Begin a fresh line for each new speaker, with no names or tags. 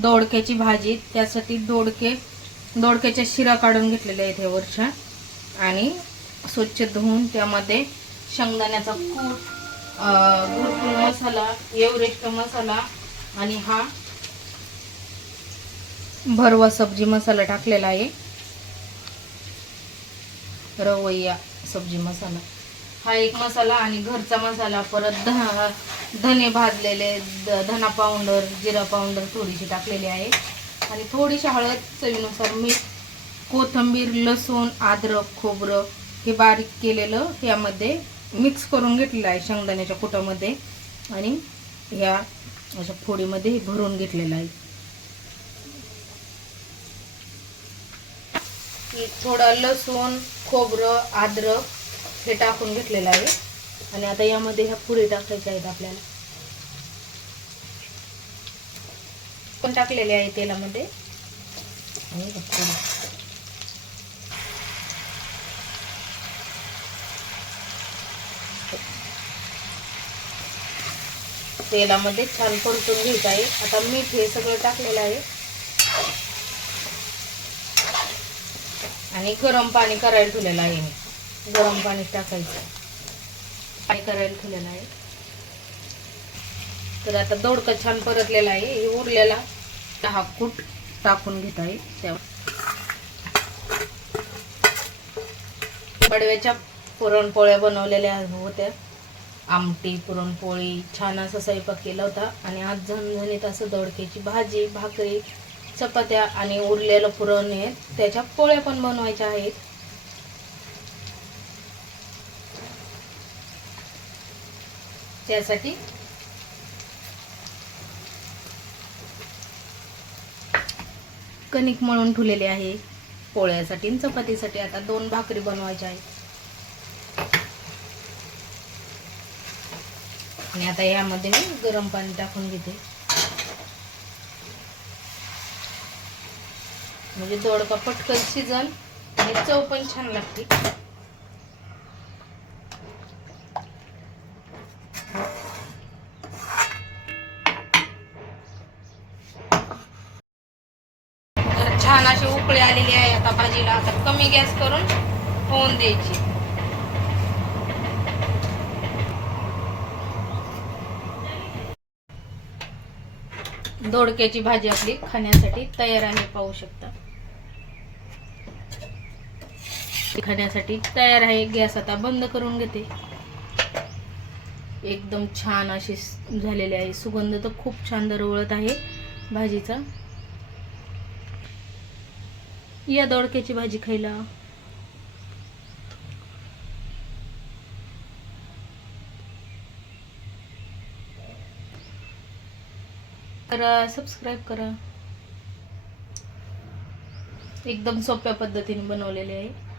दोडक्याची भाजी त्यासाठी दोडके दोडक्याच्या शिरा काढून घेतलेल्या आहेत ह्या वरच्या. आणि स्वच्छ धुवून त्यामध्ये शेंगदाण्याचा कूट अं, मसाला एव्हरेस्ट मसाला आणि हा भरवा सब्जी मसाला टाकलेला आहे. रवैया सब्जी मसाला. हा एक मसाला आणि घरचा मसाला परत दहा धने भाजलेले द- धना पावडर जिरा पावडर थोडीशी टाकलेली आहे. आणि थोडीशी हळद चवीनुसार मीठ कोथिंबीर लसूण अद्रक खोबरं हे बारीक केलेलं यामध्ये मिक्स करून घेतलेलं आहे शेंगदाण्याच्या कुटामध्ये. आणि या अशा फोडीमध्ये भरून घेतलेलं आहे. थोडं लसूण खोबरं अद्रक हे टाकून घेतलेलं आहे. आणि आता यामध्ये ह्या पुरी टाकायच्या आहेत आपल्याला. पण टाकलेले आहे तेलामध्ये. आणि. तेलामध्ये छान परतून घ्यायचं आहे. आता मीठ हे सगळं टाकलेलं आहे. आणि गरम पाणी करायला ठेवलेलं आहे मी. गरम पाणी टाकायचं. फ्राय करायला ठेवलेलं आहे. तर आता दोडकं छान परतलेलं आहे. हे उरलेला दहा कूट टाकून घेत आहे त्यावर. कडव्याच्या पुरणपोळ्या बनवलेल्या होत्या. आमटी पुरणपोळी छान असा स्वयंपाक केला होता. आणि आज झणझणीत असं दोडक्याची भाजी भाकरी चपात्या आणि उरलेलं पुरण आहे त्याच्या पोळ्या पण बनवायच्या आहेत. त्यासाठी कणिक मळून ठेवलेले आहे. पोळ्यासाठी आणि चपातीसाठी आता दोन भाकरी बनवायच्या आहेत. आणि आता यामध्ये मी गरम पाणी टाकून घेते. म्हणजे दोडका पटकन शिजल आणि चव पण छान लागते तर छान अशी उकळी आलेली आहे आता भाजीला. आता कमी गॅस करून होऊन द्यायची. दोडक्याची भाजी आपली खाण्यासाठी तयार आहे पाहू शकता. खाण्यासाठी तयार आहे. गॅस आता बंद करून घेते. एकदम छान अशी झालेली आहे. सुगंध तर खूप छान दरवळत आहे भाजीचा. या दोडक्याची भाजी खायला. करा सबस्क्राईब करा. एकदम सोप्या पद्धतीने बनवलेले आहे.